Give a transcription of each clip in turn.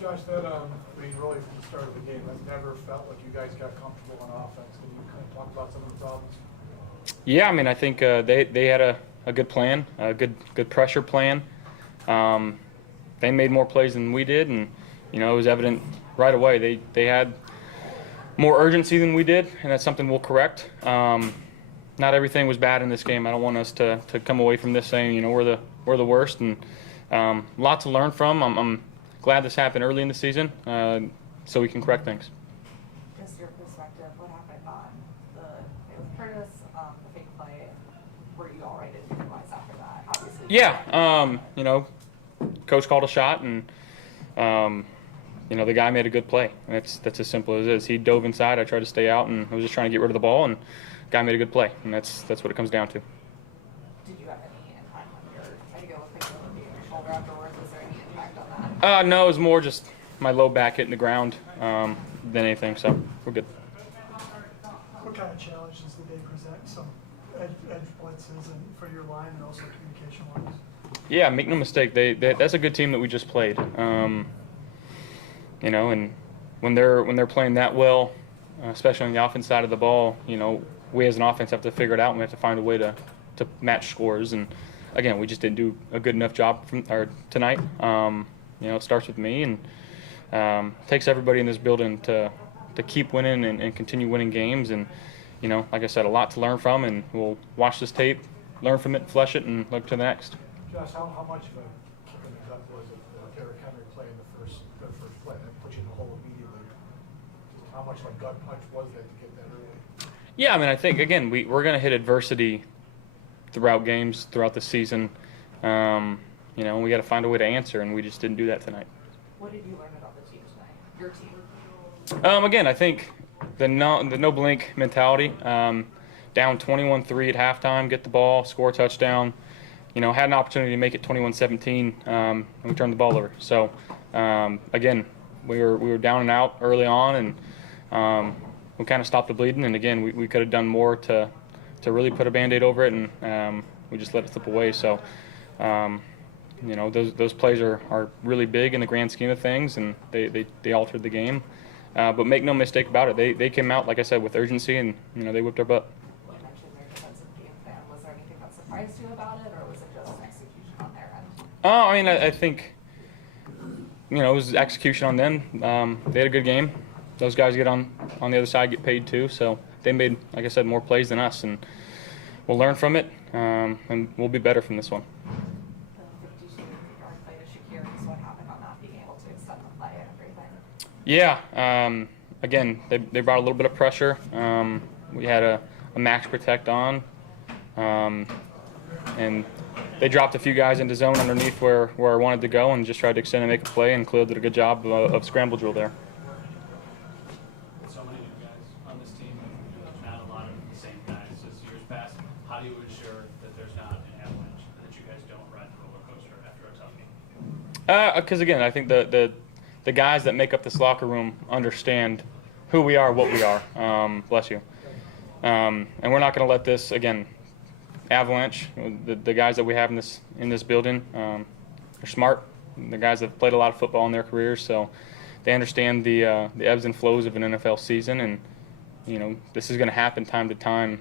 Josh, really from the start of the game, I've never felt like you guys got comfortable on offense. Can you kind of talk about some of the problems? Yeah, I mean, I think they had a good plan, a good pressure plan. They made more plays than we did, and it was evident right away. They had more urgency than we did, and that's something we'll correct. Not everything was bad in this game. I don't want us to come away from this saying we're the worst, and lot to learn from. I'm glad this happened early in the season, so we can correct things. Just your perspective, what happened on with Curtis, the fake play? Were you all right to realize after that? Obviously. Yeah, coach called a shot, and the guy made a good play. And that's as simple as it is. He dove inside. I tried to stay out, and I was just trying to get rid of the ball, and the guy made a good play, and that's what it comes down to. Did you have any impact on your? I think it looked like you were your shoulder afterwards. Was there any impact on that? No, it was more just my low back hitting the ground than anything. So we're good. What kind of challenges did they present? Some edge blitzes and for your line and also communication lines. Yeah, make no mistake. That's a good team that we just played. And when they're playing that well, especially on the offense side of the ball, we as an offense have to figure it out, and we have to find a way to match scores. And again, we just didn't do a good enough job tonight. It starts with me, and takes everybody in this building to keep winning and continue winning games. And like I said, a lot to learn from, and we'll watch this tape, learn from it, flesh it, and look to the next. Josh, how much of a kick in the gut was it Derrick Henry playing the first play that put you in the hole immediately? How much of a gut punch was that to get that early? Yeah, I mean, I think again we're going to hit adversity throughout games, throughout the season. We got to find a way to answer, and we just didn't do that tonight. What did you learn about the team tonight? Your team? Again, I think the no blink mentality. Down 21-3 at halftime, get the ball, score a touchdown. Had an opportunity to make it 21-17, and we turned the ball over. So again, we were down and out early on, and we kind of stopped the bleeding. And again, we could have done more to really put a Band-Aid over it, and we just let it slip away. So those plays are really big in the grand scheme of things, and they altered the game. But make no mistake about it, they came out, like I said, with urgency, and they whipped our butt. You mentioned their defensive game plan. Was there anything that surprised you about it, or was it just execution on their end? I think it was execution on them. They had a good game. Those guys get on the other side, get paid too. So they made, like I said, more plays than us, and we'll learn from it, and we'll be better from this one. The 52-yard play to Shakir, what happened on that, being able to extend the play and everything? Yeah. Again, they brought a little bit of pressure. We had a max protect on, and they dropped a few guys into zone underneath where I wanted to go, and just tried to extend and make a play, and Khalil did a good job of scramble drill there. So many new guys on this team, not a lot of the same guys as years past. How do you ensure that there's not an avalanche, that you guys don't ride the roller coaster after a tough game? Because again, I think the guys that make up this locker room understand who we are, what we are. Bless you. And we're not going to let this, again, avalanche. The guys that we have in this building are smart. The guys that have played a lot of football in their careers, so they understand the ebbs and flows of an NFL season. And this is going to happen time to time.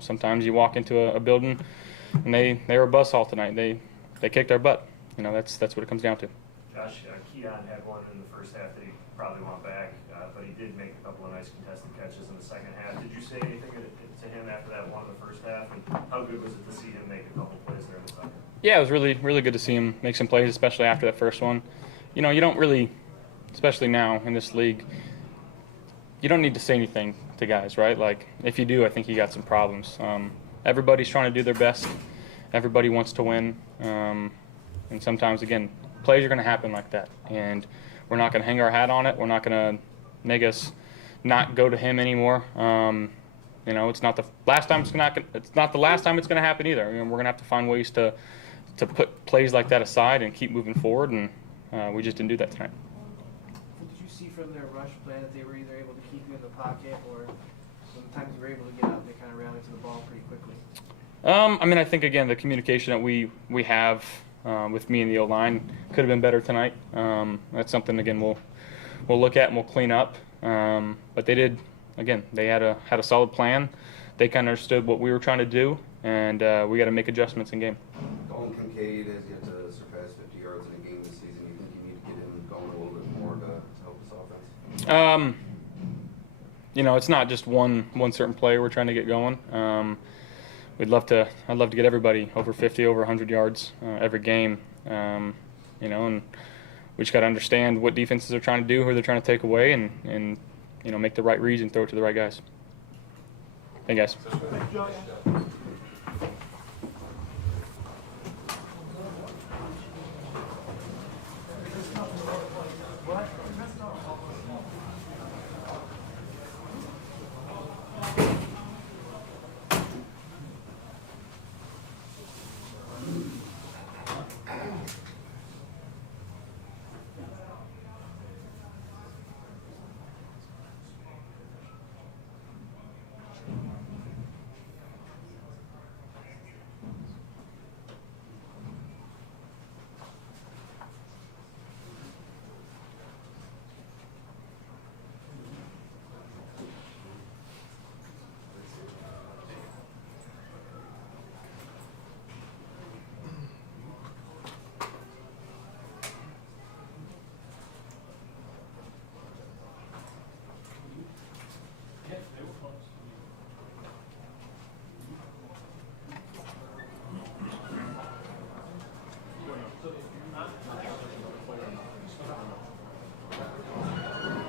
Sometimes you walk into a building, and they were a buzzsaw tonight. They kicked our butt. That's what it comes down to. Josh, Keon had one in the first half that he probably want back, but he did make a couple of nice contested catches in the second half. Did you say anything to him after that one in the first half, and how good was it to see him make a couple plays there in the second? Yeah, it was really, really good to see him make some plays, especially after that first one. You don't really, especially now in this league, you don't need to say anything to guys, right? Like, if you do, I think you got some problems. Everybody's trying to do their best. Everybody wants to win. And sometimes, again, plays are going to happen like that, and we're not going to hang our hat on it. We're not going to make us not go to him anymore. It's not the last time it's not the last time it's going to happen either. We're going to have to find ways to put plays like that aside and keep moving forward, and we just didn't do that tonight. Did you see from their rush play that they were either able to keep you in the pocket, or sometimes you were able to get out, they kind of rallied to the ball pretty quickly? I think, again, the communication that we have with me and the O-line. Could have been better tonight. That's something, again, we'll look at and we'll clean up. But they did, again, they had a solid plan. They kind of understood what we were trying to do, and we got to make adjustments in game. Dalton Kincaid has yet to surpass 50 yards in a game this season. You think you need to get him going a little bit more to help this offense? You know, it's not just one certain player we're trying to get going. I'd love to get everybody over 50, over 100 yards every game. You know, and we just got to understand what defenses are trying to do, who they're trying to take away, and you know, make the right reads and throw it to the right guys. Hey guys.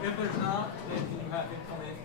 If there's not, then can you have him come in?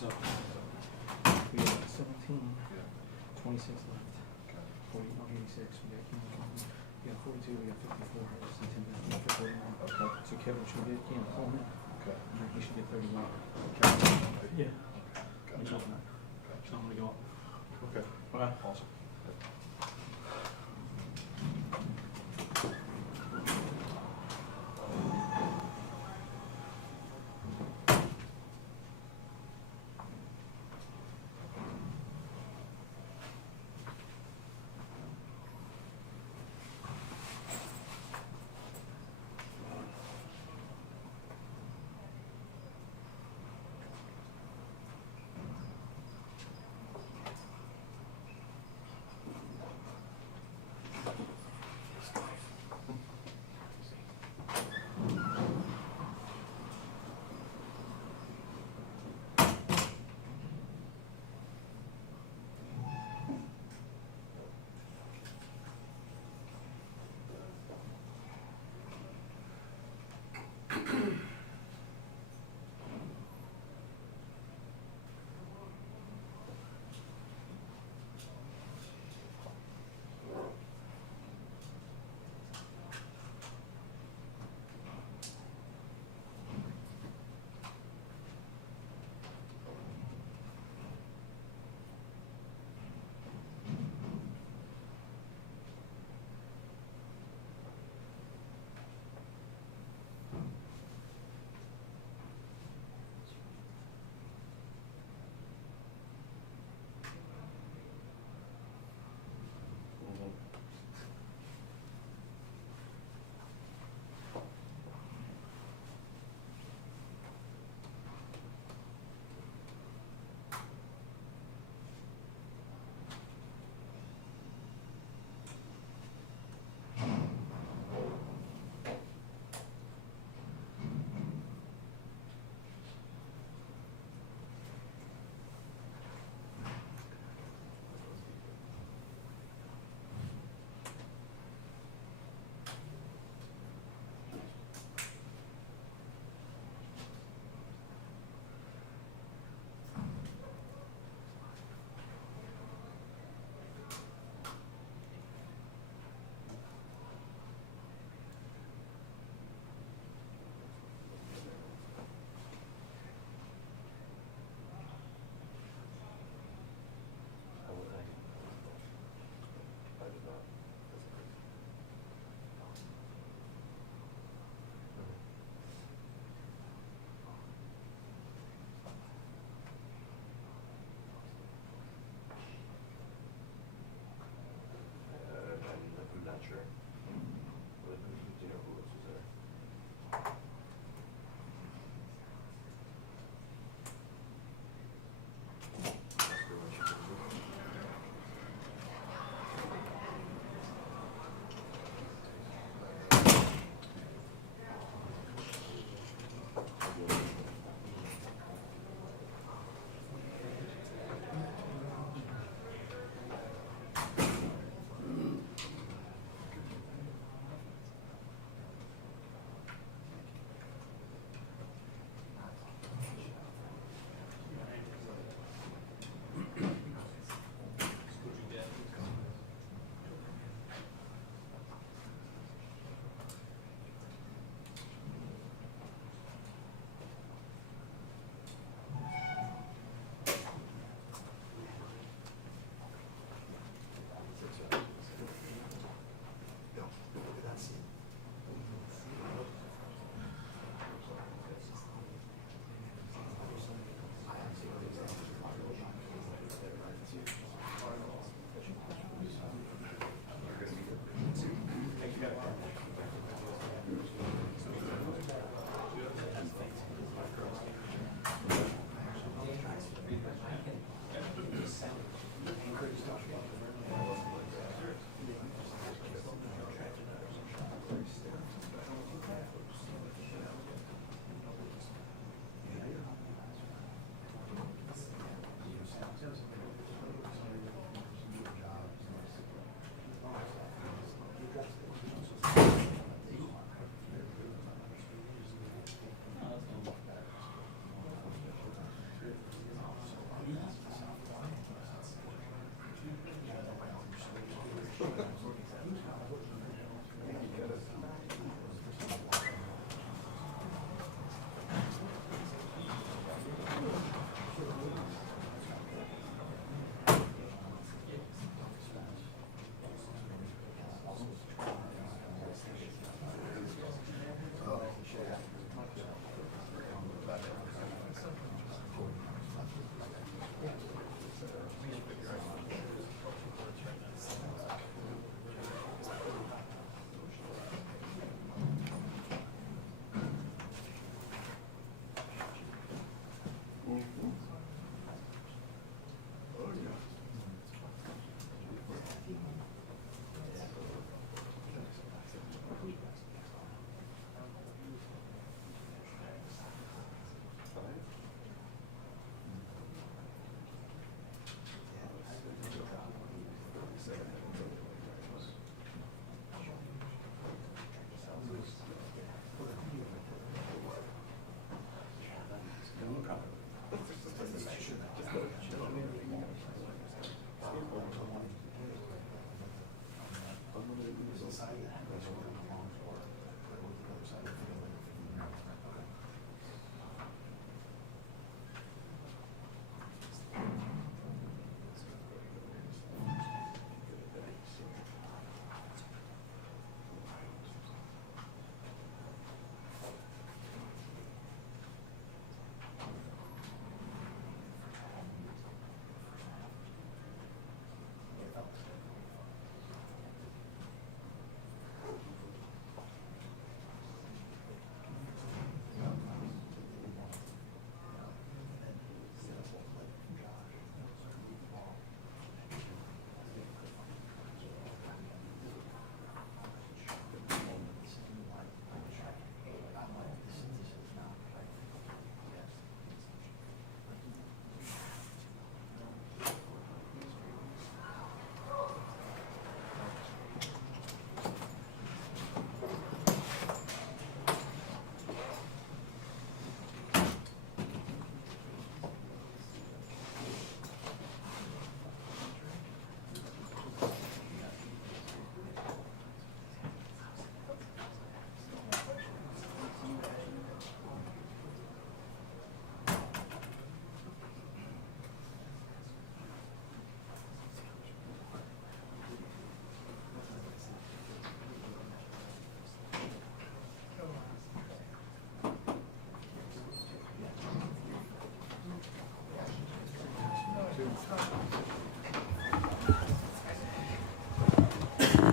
So, we got 17, 26 left. 40, no, 86, we got 42, we got 54, less than 10 minutes left for 41. Okay. So Kevin should get, home in, Okay. and he should get 31. Okay. Yeah. Gotcha. So I'm gonna go up. Okay. Okay. Awesome.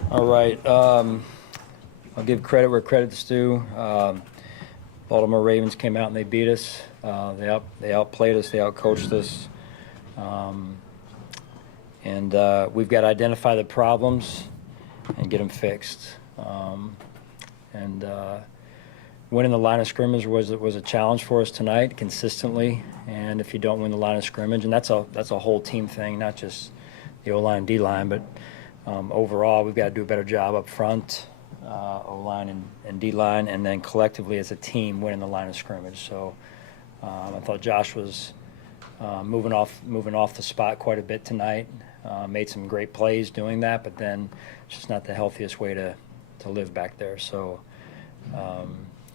All right. I'll give credit where credit's due. Baltimore Ravens came out and they beat us. They outplayed us. They outcoached us. And we've got to identify the problems and get them fixed. Winning the line of scrimmage was a challenge for us tonight consistently. And if you don't win the line of scrimmage, and that's a whole team thing, not just the O-line, D-line, but overall we've got to do a better job up front, O-line and D-line, and then collectively as a team winning the line of scrimmage. So I thought Josh was moving off the spot quite a bit tonight. Made some great plays doing that, but then it's just not the healthiest way to live back there. So,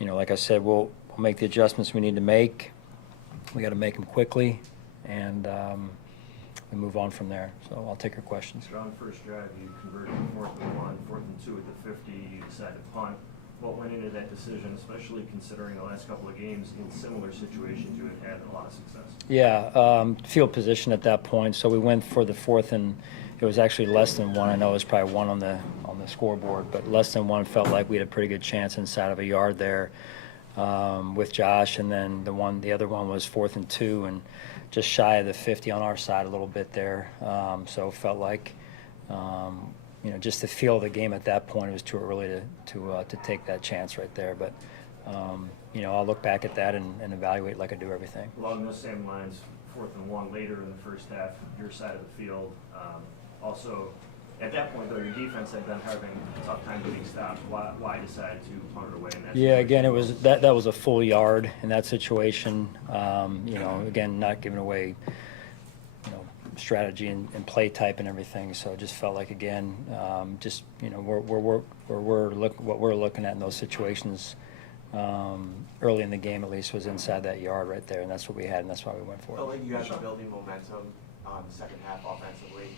like I said, we'll make the adjustments we need to make. We got to make them quickly, and we move on from there. So I'll take your questions. So on the first drive, you converted 4th and 1, 4th and 2 at the 50. You decided to punt. What went into that decision, especially considering the last couple of games in similar situations you had a lot of success? Yeah, field position at that point. So we went for the 4th, and it was actually less than 1. I know it was probably 1 on the scoreboard, but less than 1. Felt like we had a pretty good chance inside of a yard there with Josh, and then the other one was 4th and 2, and just shy of the 50 on our side a little bit there. So felt like. Just the feel of the game at that point, it was too early to take that chance right there. But, I'll look back at that and evaluate like I do everything. Along those same lines, 4th and 1 later in the first half, your side of the field. Also, at that point, though, your defense had been having a tough time getting stopped. Why decide to punt it away in that Yeah, situation? again, it was that was a full yard in that situation. Again, not giving away strategy and play type and everything. So it just felt like, again, what we're looking at in those situations early in the game at least was inside that yard right there, and that's what we had, and that's why we went for it. Felt like you guys were building momentum on the second half offensively.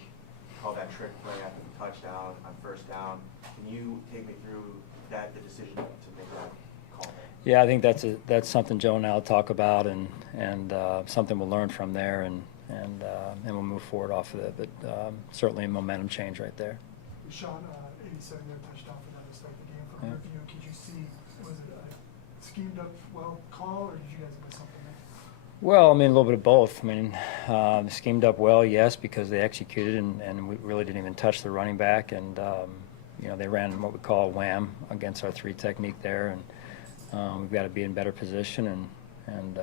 Called that trick play after the touchdown on first down. Can you take me through the decision to make that call? Yeah, I think that's something Joe and I'll talk about, and something we'll learn from there, and we'll move forward off of it. But certainly a momentum change right there. Sean, 87-yard touchdown for them to start the game. From review, could you see, was it a schemed up well call, or did you guys miss something there? Well, a little bit of both. Schemed up well, yes, because they executed, and we really didn't even touch the running back, and they ran what we call a wham against our 3 technique there, and we've got to be in better position, and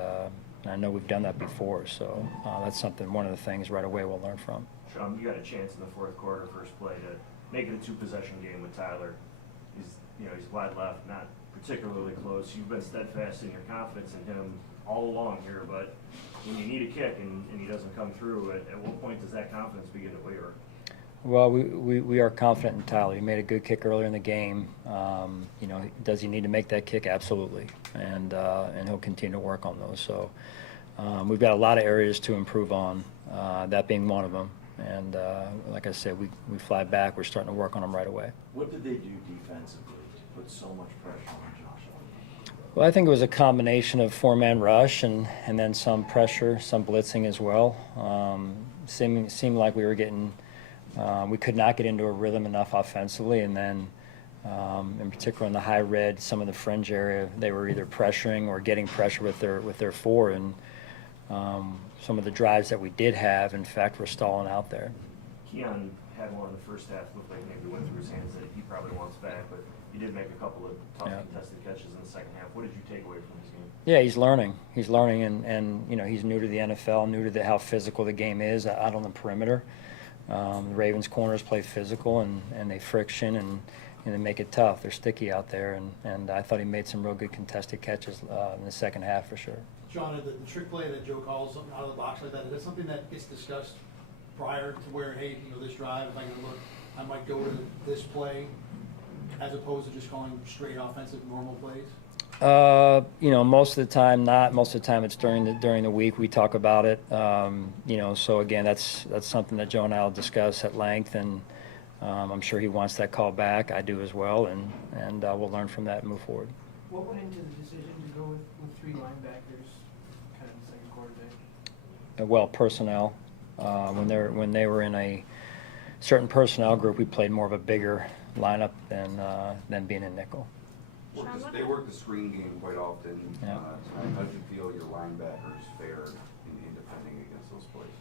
I know we've done that before, so that's one of the things right away we'll learn from. Sean, you got a chance in the 4th quarter, first play, to make it a 2-possession game with Tyler. He's wide left, not particularly close. You've been steadfast in your confidence in him all along here, but when you need a kick and he doesn't come through, at what point does that confidence begin to waver? Well, we are confident in Tyler. He made a good kick earlier in the game. Does he need to make that kick? Absolutely, and he'll continue to work on those. So we've got a lot of areas to improve on, that being one of them. And like I said, we fly back. We're starting to work on them right away. What did they do defensively to put so much pressure on Josh? Well, I think it was a combination of 4-man rush and then some pressure, some blitzing as well. Seemed like we were getting. We could not get into a rhythm enough offensively, and then in particular in the high red, some of the fringe area, they were either pressuring or getting pressure with their 4, and some of the drives that we did have, in fact, were stalling out there. Keon had one in the first half, looked like maybe went through his hands that he probably wants back, but he did make a couple of tough contested catches in the second half. What did you take away from his game? Yeah, he's learning. He's learning, and he's new to the NFL, new to how physical the game is out on the perimeter. The Ravens corners play physical, and they friction, and they make it tough. They're sticky out there, and I thought he made some real good contested catches in the second half for sure. John, the trick play that Joe calls something out of the box like that, is that something that gets discussed prior to where, hey, this drive, if I can look, I might go to this play, as opposed to just calling straight offensive normal plays? Most of the time not. Most of the time it's during the week we talk about it. So again, that's something that Joe and I will discuss at length, and I'm sure he wants that call back. I do as well, and we'll learn from that and move forward. What went into the decision to go with 3 linebackers kind of in the second quarter there? Well, personnel. When they were in a certain personnel group, we played more of a bigger lineup than being in nickel. They work the screen game quite often. Yeah. Tonight. How do you feel your linebackers fared in defending against those plays?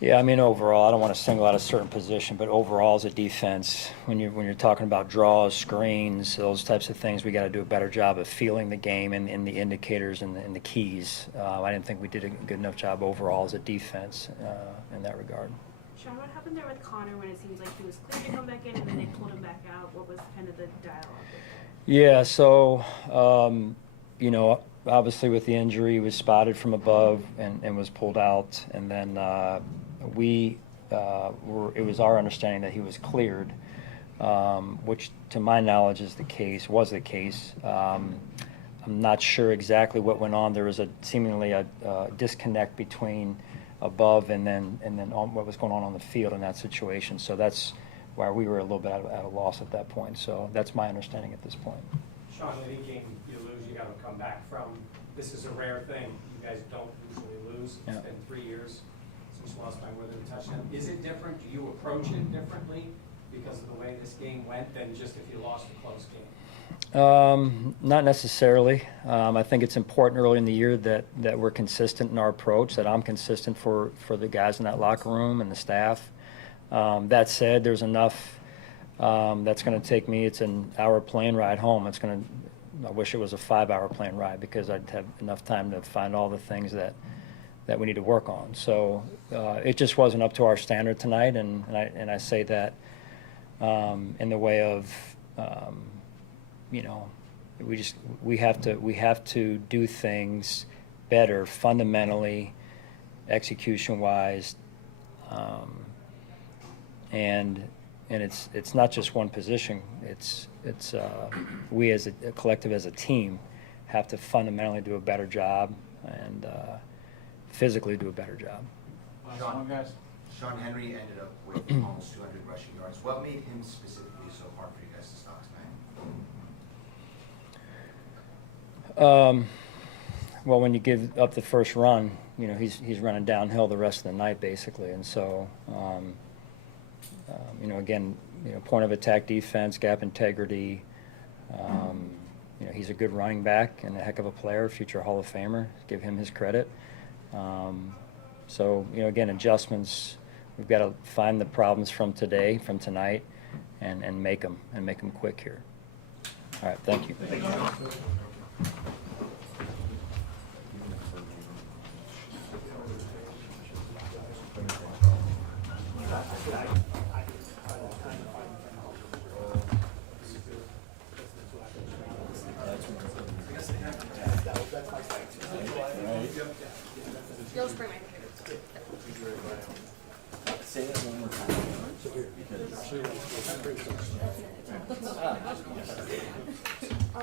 Yeah, I mean, overall, I don't want to single out a certain position, but overall as a defense, when you're talking about draws, screens, those types of things, we got to do a better job of feeling the game and the indicators and the keys. I didn't think we did a good enough job overall as a defense in that regard. Sean, what happened there with Connor when it seems like he was clear to come back in and then they pulled him back out? What was kind of the dialogue with that? Yeah, so, you know, obviously with the injury, he was spotted from above and was pulled out. And then it was our understanding that he was cleared, which to my knowledge was the case. I'm not sure exactly what went on. There was seemingly a disconnect between above and then on what was going on the field in that situation. So that's why we were a little bit at a loss at that point. So that's my understanding at this point. Sean, any game you lose, you got to come back from. This is a rare thing. You guys don't usually lose. It's been 3 years since you lost by more than a touchdown. Is it different? Do you approach it differently because of the way this game went than just if you lost a close game? Not necessarily. I think it's important early in the year that we're consistent in our approach, that I'm consistent for the guys in that locker room and the staff. That said, there's enough that's going to take me. It's an hour plane ride home. I wish it was a 5-hour plane ride because I'd have enough time to find all the things that we need to work on. So it just wasn't up to our standard tonight, and I say that in the way of you know, we have to do things better fundamentally, execution-wise, and it's not just one position. It's we as a collective, as a team, have to fundamentally do a better job and physically do a better job. Sean Henry ended up with almost 200 rushing yards. What made him specifically so hard for you guys to stop tonight? Well, when you give up the first run, you know, he's running downhill the rest of the night basically, and so you know, again, you know, point of attack defense, gap integrity. You know, he's a good running back and a heck of a player, future Hall of Famer. Give him his credit. So, you know, again, adjustments. We've got to find the problems from tonight, and make them quick here. All right, thank you. Thank you. You'll spring my Say that one more time. Because